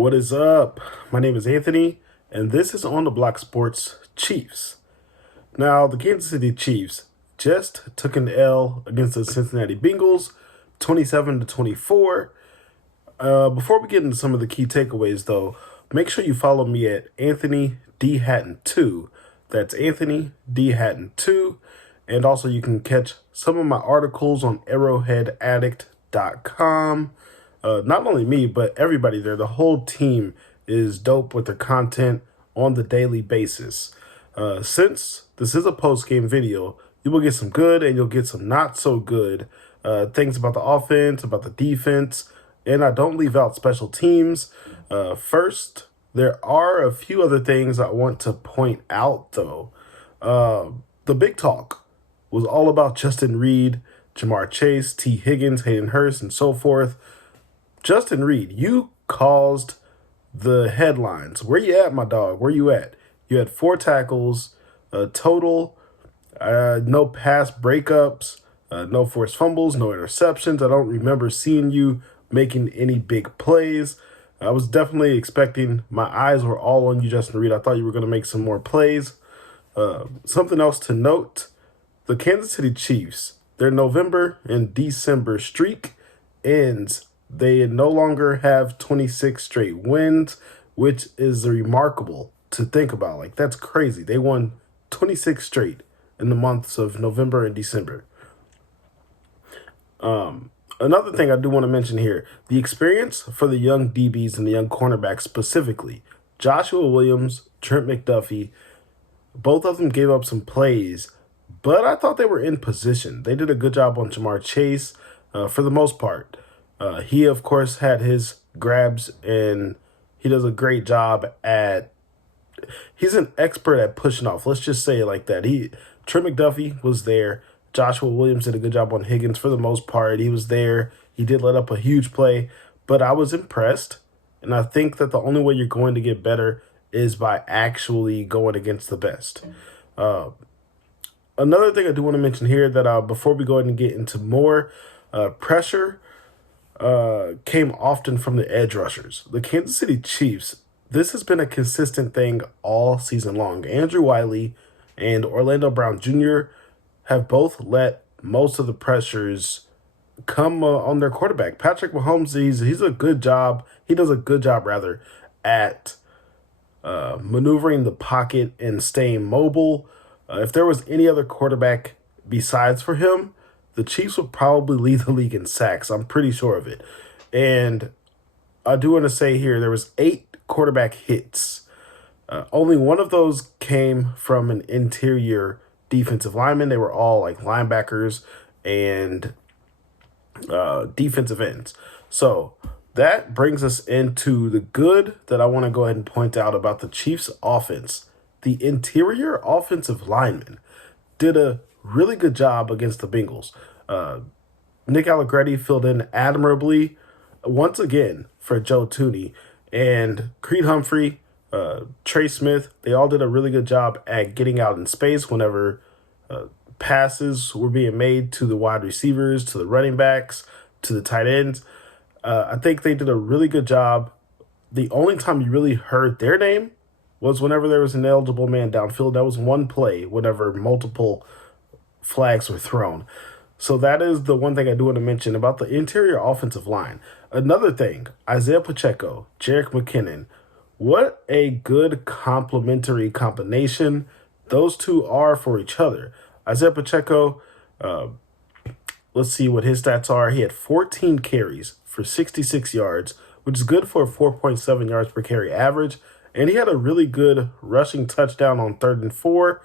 What is up? My name is Anthony, and this is On the Block Sports Chiefs. Now, the Kansas City Chiefs just took an L against the Cincinnati Bengals, 27-24. Before we get into some of the key takeaways, though, make sure you follow me at Anthony D Hatton 2. That's Anthony D Hatton 2. And also, you can catch some of my articles on arrowheadaddict.com. Not only me, but everybody there. The whole team is dope with the content on the daily basis. Since this is a post-game video, you will get some good and you'll get some not so good things about the offense, about the defense, and I don't leave out special teams. First, there are a few other things I want to point out, though. The big talk was all about Justin Reed, Jamar Chase, T. Higgins, Hayden Hurst, and so forth. Justin Reed, you caused the headlines. Where you at, my dog? Where you at? You had 4 tackles total, no pass breakups, no forced fumbles, no interceptions. I don't remember seeing you making any big plays. I was definitely expecting, my eyes were all on you, Justin Reed. I thought you were going to make some more plays. Something else to note, the Kansas City Chiefs, their November and December streak ends. They no longer have 26 straight wins, which is remarkable to think about. Like, that's crazy. They won 26 straight in the months of November and December. Another thing I do want to mention here, the experience for the young DBs and the young cornerbacks specifically. Joshua Williams, Trent McDuffie, both of them gave up some plays, but I thought they were in position. They did a good job on Jamar Chase for the most part. He, of course, had his grabs, and he does a great job at – he's an expert at pushing off. Let's just say it like that. Trent McDuffie was there. Joshua Williams did a good job on Higgins for the most part. He was there. He did let up a huge play, but I was impressed, and I think that the only way you're going to get better is by actually going against the best. Another thing I do want to mention here that before we go ahead and get into more, pressure came often from the edge rushers. The Kansas City Chiefs, this has been a consistent thing all season long. Andrew Wiley and Orlando Brown Jr. have both let most of the pressures come on their quarterback. Patrick Mahomes, he's a good job. He does a good job, rather, at maneuvering the pocket and staying mobile. If there was any other quarterback besides for him, the Chiefs would probably lead the league in sacks. I'm pretty sure of it. And I do want to say here, there was 8 quarterback hits. Only one of those came from an interior defensive lineman. They were all like linebackers and defensive ends. So that brings us into the good that I want to go ahead and point out about the Chiefs offense. The interior offensive lineman did a really good job against the Bengals. Nick Allegretti filled in admirably once again for Joe Thuney, and Creed Humphrey, Trey Smith, they all did a really good job at getting out in space whenever passes were being made to the wide receivers, to the running backs, to the tight ends. I think they did a really good job. The only time you really heard their name was whenever there was an eligible man downfield. That was one play whenever multiple flags were thrown. So that is the one thing I do want to mention about the interior offensive line. Another thing, Isaiah Pacheco, Jerick McKinnon, what a good complementary combination those two are for each other. Isaiah Pacheco, let's see what his stats are. He had 14 carries for 66 yards, which is good for a 4.7 yards per carry average. And he had a really good rushing touchdown on 3rd and 4.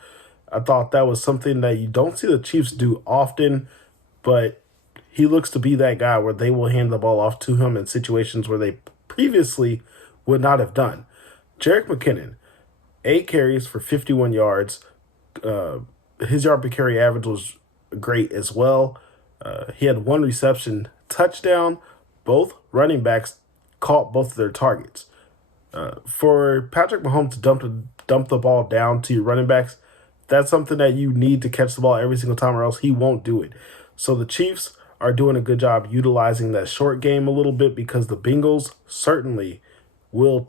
I thought that was something that you don't see the Chiefs do often, but he looks to be that guy where they will hand the ball off to him in situations where they previously would not have done. Jerick McKinnon, 8 carries for 51 yards. His yard per carry average was great as well. He had 1 reception touchdown. Both running backs caught both of their targets. For Patrick Mahomes to dump the ball down to your running backs, that's something that you need to catch the ball every single time or else he won't do it. So the Chiefs are doing a good job utilizing that short game a little bit because the Bengals certainly will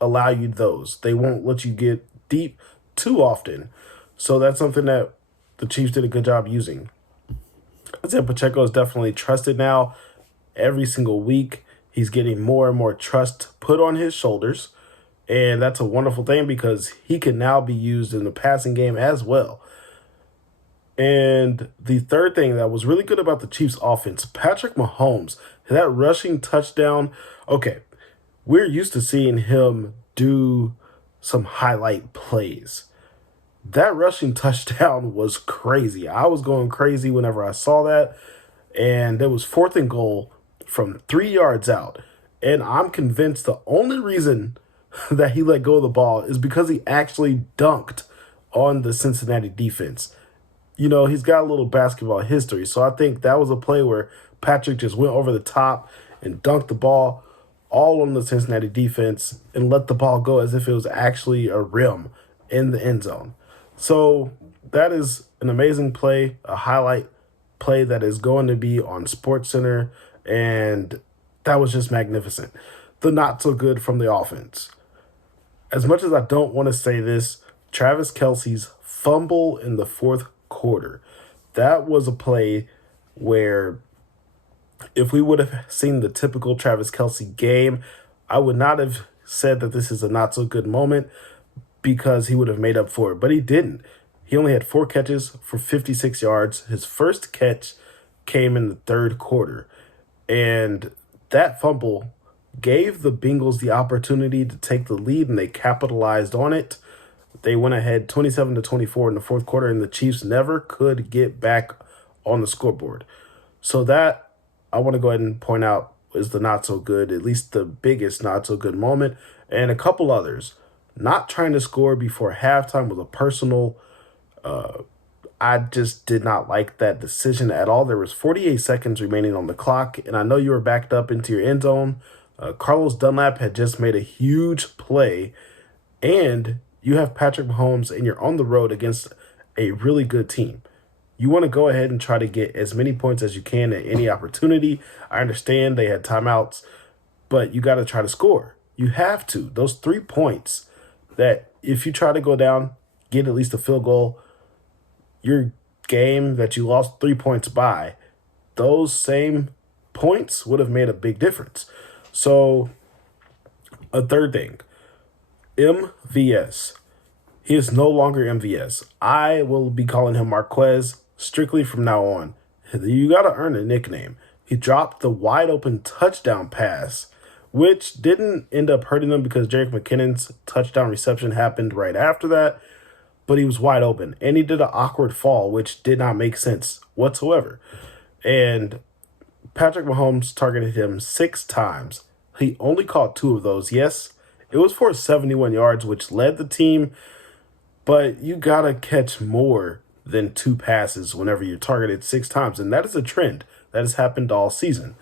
allow you those. They won't let you get deep too often. So that's something that the Chiefs did a good job using. Isaiah Pacheco is definitely trusted now. Every single week, he's getting more and more trust put on his shoulders. And that's a wonderful thing because he can now be used in the passing game as well. And the third thing that was really good about the Chiefs offense, Patrick Mahomes, that rushing touchdown. Okay, we're used to seeing him do some highlight plays. That rushing touchdown was crazy. I was going crazy whenever I saw that. And it was 4th and goal from 3 yards out. And I'm convinced the only reason that he let go of the ball is because he actually dunked on the Cincinnati defense. You know, he's got a little basketball history. So I think that was a play where Patrick just went over the top and dunked the ball all on the Cincinnati defense and let the ball go as if it was actually a rim in the end zone. So that is an amazing play, a highlight play that is going to be on SportsCenter, and that was just magnificent. The not so good from the offense. As much as I don't want to say this, Travis Kelce's fumble in the 4th quarter. That was a play where if we would have seen the typical Travis Kelce game, I would not have said that this is a not so good moment because he would have made up for it. But he didn't. He only had 4 catches for 56 yards. His first catch came in the 3rd quarter. And that fumble gave the Bengals the opportunity to take the lead, and they capitalized on it. They went ahead 27-24 in the 4th quarter, and the Chiefs never could get back on the scoreboard. So that, I want to go ahead and point out, is the not so good, at least the biggest not so good moment. And a couple others. Not trying to score before halftime was a personal. I just did not like that decision at all. There was 48 seconds remaining on the clock, and I know you were backed up into your end zone. Carlos Dunlap had just made a huge play, and you have Patrick Mahomes, and you're on the road against a really good team. You want to go ahead and try to get as many points as you can at any opportunity. I understand they had timeouts, but you got to try to score. You have to. Those 3 points that if you try to go down, get at least a field goal, your game that you lost 3 points by, those same points would have made a big difference. So, a third thing, MVS. He is no longer MVS. I will be calling him Marquez strictly from now on. You got to earn a nickname. He dropped the wide open touchdown pass, which didn't end up hurting them because Jerick McKinnon's touchdown reception happened right after that. But he was wide open, and he did an awkward fall, which did not make sense whatsoever. And Patrick Mahomes targeted him 6 times. He only caught 2 of those. Yes, it was for 71 yards, which led the team, but you got to catch more than 2 passes whenever you're targeted 6 times, and that is a trend that has happened all season.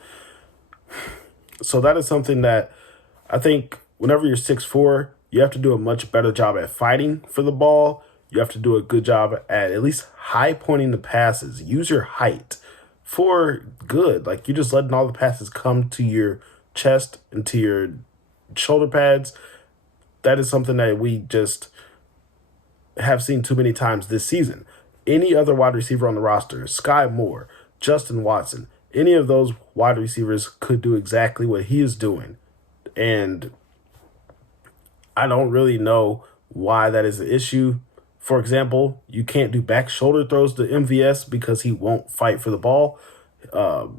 So that is something that I think whenever you're 6'4", you have to do a much better job at fighting for the ball. You have to do a good job at least high pointing the passes. Use your height for good. Like, you're just letting all the passes come to your chest and to your shoulder pads. That is something that we just have seen too many times this season. Any other wide receiver on the roster, Sky Moore, Justin Watson, any of those wide receivers could do exactly what he is doing. And I don't really know why that is an issue. For example, you can't do back shoulder throws to MVS because he won't fight for the ball.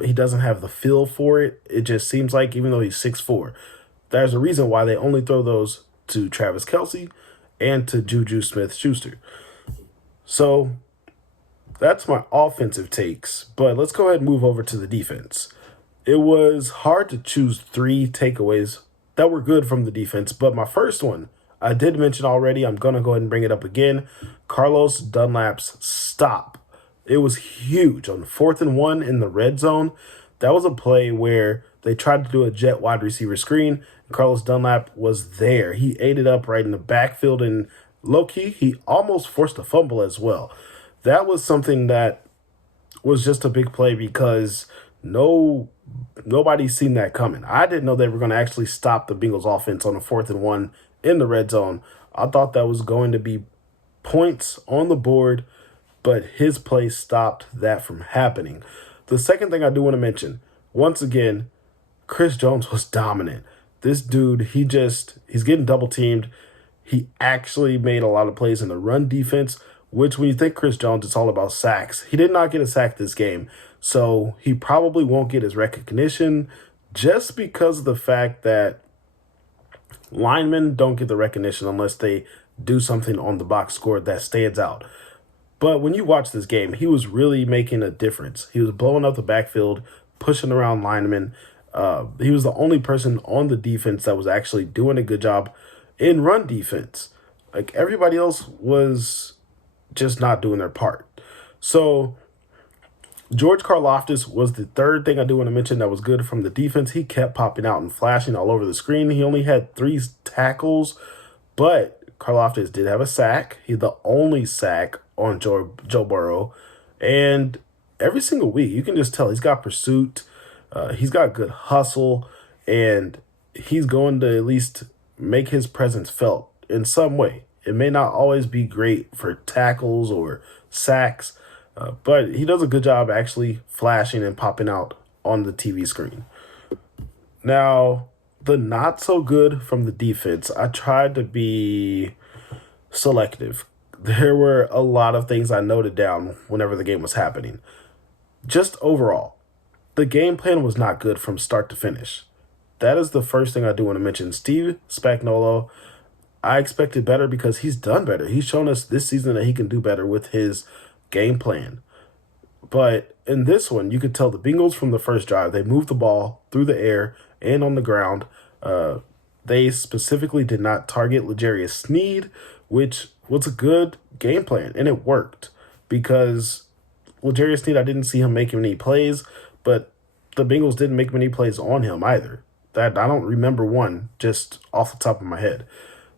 He doesn't have the feel for it. It just seems like, even though he's 6'4", there's a reason why they only throw those to Travis Kelce and to Juju Smith-Schuster. So that's my offensive takes. But let's go ahead and move over to the defense. It was hard to choose 3 takeaways that were good from the defense, but my first one, I did mention already. I'm going to go ahead and bring it up again. Carlos Dunlap's stop. It was huge on 4th and 1 in the red zone. That was a play where they tried to do a jet wide receiver screen. Carlos Dunlap was there. He ate it up right in the backfield, and low-key, he almost forced a fumble as well. That was something that was just a big play because No, nobody's seen that coming. I didn't know they were going to actually stop the Bengals offense on a 4th and 1 in the red zone. I thought that was going to be points on the board, but his play stopped that from happening. The second thing I do want to mention, once again, Chris Jones was dominant. This dude, he's getting double teamed. He actually made a lot of plays in the run defense, which when you think Chris Jones, it's all about sacks. He did not get a sack this game, so he probably won't get his recognition just because of the fact that linemen don't get the recognition unless they do something on the box score that stands out. But when you watch this game, he was really making a difference. He was blowing up the backfield, pushing around linemen. He was the only person on the defense that was actually doing a good job in run defense. Like everybody else was just not doing their part. So George Karlaftis was the third thing I do want to mention that was good from the defense. He kept popping out and flashing all over the screen. He only had 3 tackles, but Karlaftis did have a sack. He's the only sack on Joe Burrow. And every single week, you can just tell he's got pursuit. He's got good hustle. And he's going to at least make his presence felt in some way. It may not always be great for tackles or sacks, but he does a good job actually flashing and popping out on the TV screen. Now, the not so good from the defense, I tried to be selective. There were a lot of things I noted down whenever the game was happening. Just overall, the game plan was not good from start to finish. That is the first thing I do want to mention. Steve Spagnuolo, I expected better because he's done better. He's shown us this season that he can do better with his game plan. But in this one, you could tell the Bengals from the first drive, they moved the ball through the air and on the ground. They specifically did not target L'Jarius Sneed, which was a good game plan, and it worked because L'Jarius Sneed, I didn't see him making any plays, but the Bengals didn't make many plays on him either. That I don't remember one just off the top of my head.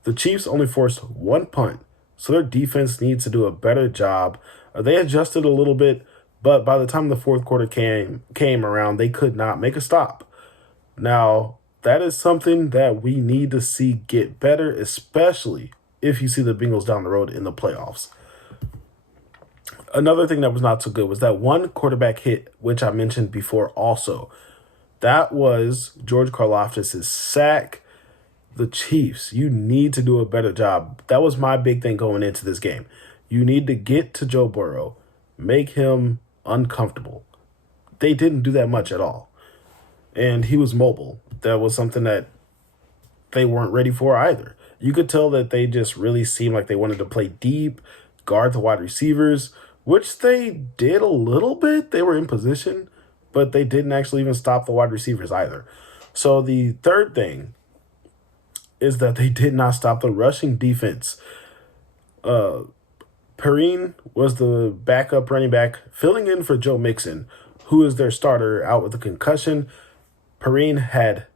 The Chiefs only forced 1 punt, so their defense needs to do a better job. They adjusted a little bit, but by the time the fourth quarter came around, they could not make a stop. Now, that is something that we need to see get better, especially if you see the Bengals down the road in the playoffs. Another thing that was not so good was that one quarterback hit, which I mentioned before also. That was George Karlaftis' sack. The Chiefs, you need to do a better job. That was my big thing going into this game. You need to get to Joe Burrow, make him uncomfortable. They didn't do that much at all. And he was mobile. That was something that they weren't ready for either. You could tell that they just really seemed like they wanted to play deep, guard the wide receivers, which they did a little bit. They were in position, but they didn't actually even stop the wide receivers either. So the third thing is that they did not stop the rushing defense. Perrine was the backup running back filling in for Joe Mixon, who is their starter out with a concussion. Perrine had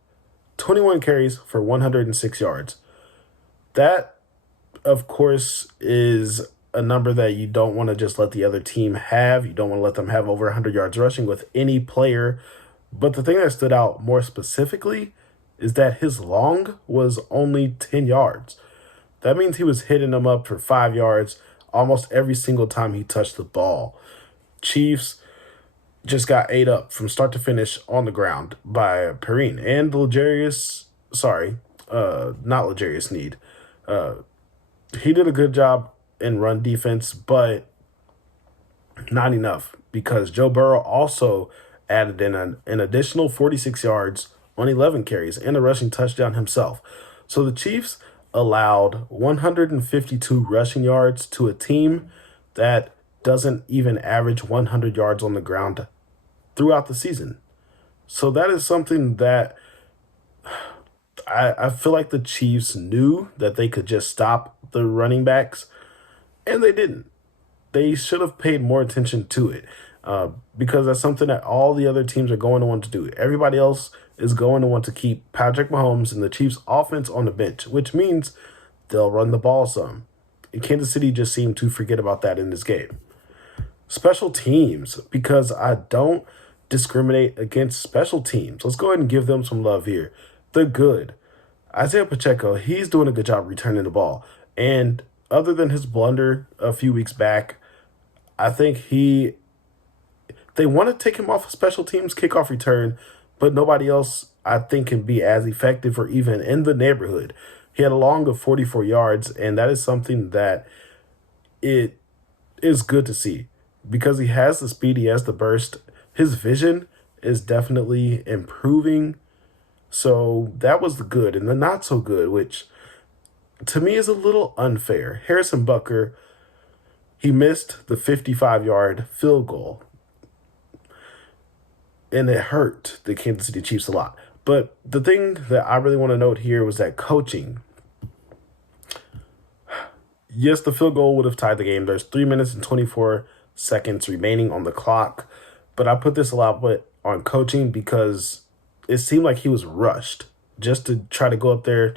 21 carries for 106 yards. That, of course, is a number that you don't want to just let the other team have. You don't want to let them have over 100 yards rushing with any player. But the thing that stood out more specifically is that his long was only 10 yards. That means he was hitting them up for 5 yards almost every single time he touched the ball. Chiefs just got ate up from start to finish on the ground by Perrine and not L'Jarius Sneed. He did a good job in run defense, but not enough because Joe Burrow also added in an additional 46 yards on 11 carries and a rushing touchdown himself. So the Chiefs allowed 152 rushing yards to a team that doesn't even average 100 yards on the ground throughout the season. So that is something that I feel like the Chiefs knew that they could just stop the running backs, and they didn't. They should have paid more attention to it because that's something that all the other teams are going to want to do. Everybody else is going to want to keep Patrick Mahomes and the Chiefs offense on the bench, which means they'll run the ball some. And Kansas City just seemed to forget about that in this game. Special teams, because I don't discriminate against special teams. Let's go ahead and give them some love here. The good. Isaiah Pacheco, he's doing a good job returning the ball. And other than his blunder a few weeks back, I think they want to take him off of special teams kickoff return, but nobody else I think can be as effective or even in the neighborhood. He had a long of 44 yards, and that is something that it is good to see because he has the speed, he has the burst. His vision is definitely improving. So that was the good, and the not so good, which to me is a little unfair. Harrison Butker, he missed the 55-yard field goal, and it hurt the Kansas City Chiefs a lot. But the thing that I really want to note here was that coaching. Yes, the field goal would have tied the game. There's 3 minutes and 24 seconds remaining on the clock. But I put this a lot on coaching because it seemed like he was rushed just to try to go up there,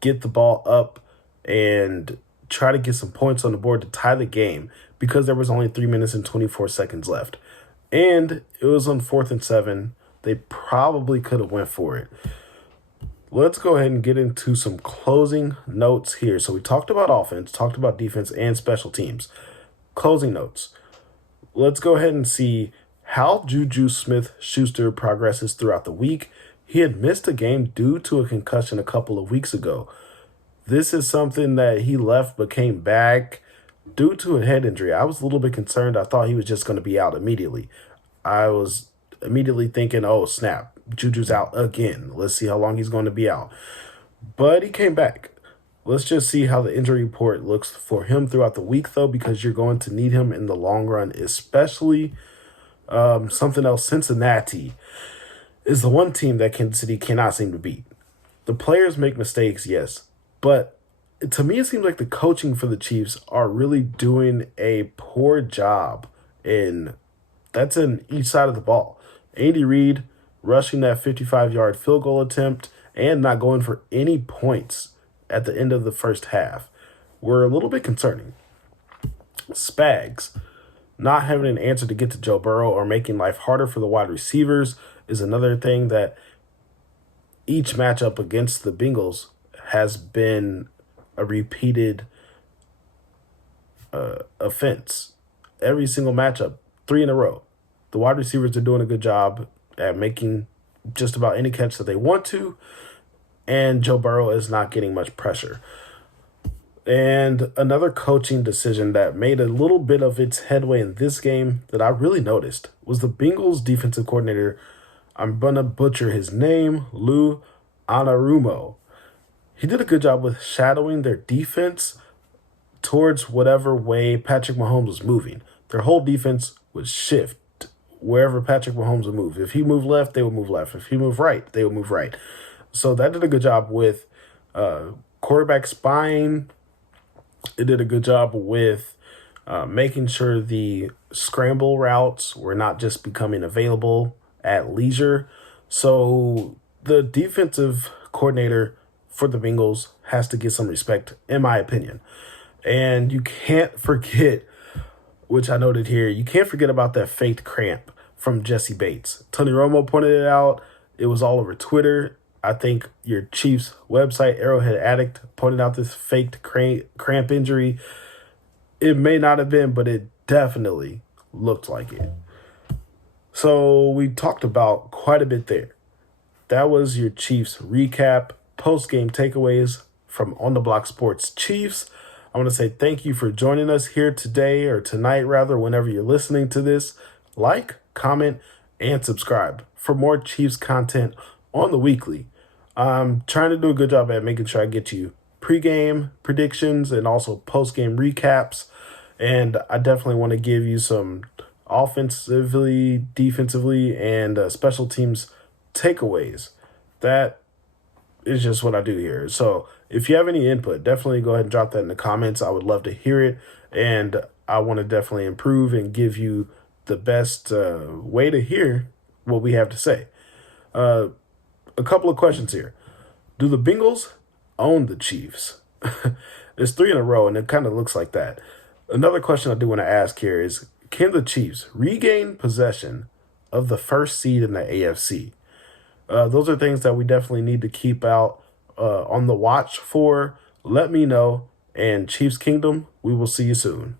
get the ball up, and try to get some points on the board to tie the game because there was only 3 minutes and 24 seconds left. And it was on 4th and 7. They probably could have went for it. Let's go ahead and get into some closing notes here. So we talked about offense, talked about defense, and special teams. Closing notes. Let's go ahead and see how Juju Smith-Schuster progresses throughout the week. He had missed a game due to a concussion a couple of weeks ago. This is something that he left but came back due to a head injury. I was a little bit concerned. I thought he was just going to be out immediately. I was immediately thinking, oh, snap, Juju's out again. Let's see how long he's going to be out. But he came back. Let's just see how the injury report looks for him throughout the week, though, because you're going to need him in the long run, especially something else. Cincinnati is the one team that Kansas City cannot seem to beat. The players make mistakes, yes, but to me, it seems like the coaching for the Chiefs are really doing a poor job, and that's in each side of the ball. Andy Reid rushing that 55-yard field goal attempt and not going for any points at the end of the first half were a little bit concerning. Spags not having an answer to get to Joe Burrow or making life harder for the wide receivers is another thing that each matchup against the Bengals has been a repeated offense. Every single matchup, 3 in a row. The wide receivers are doing a good job at making just about any catch that they want to, and Joe Burrow is not getting much pressure. And another coaching decision that made a little bit of its headway in this game that I really noticed was the Bengals defensive coordinator. I'm going to butcher his name, Lou Anarumo. He did a good job with shadowing their defense towards whatever way Patrick Mahomes was moving. Their whole defense would shift wherever Patrick Mahomes would move. If he moved left, they would move left. If he moved right, they would move right. So that did a good job with quarterback spying. It did a good job with making sure the scramble routes were not just becoming available at leisure. So the defensive coordinator for the Bengals has to get some respect, in my opinion. And you can't forget, which I noted here, you can't forget about that faked cramp from Jesse Bates. Tony Romo pointed it out. It was all over Twitter. I think your Chiefs website, Arrowhead Addict, pointed out this faked cramp injury. It may not have been, but it definitely looked like it. So we talked about quite a bit there. That was your Chiefs recap, post-game takeaways from On the Block Sports Chiefs. I want to say thank you for joining us here today, or tonight rather, whenever you're listening to this. Like, comment, and subscribe for more Chiefs content on the weekly. I'm trying to do a good job at making sure I get you pregame predictions and also postgame recaps. And I definitely want to give you some offensively, defensively, and special teams takeaways. That is just what I do here. So if you have any input, definitely go ahead and drop that in the comments. I would love to hear it. And I want to definitely improve and give you the best way to hear what we have to say. A couple of questions here. Do the Bengals own the Chiefs? It's 3 in a row, and it kind of looks like that. Another question I do want to ask here is, can the Chiefs regain possession of the first seed in the AFC. Those are things that we definitely need to keep out on the watch for. Let me know. And Chiefs Kingdom, we will see you soon.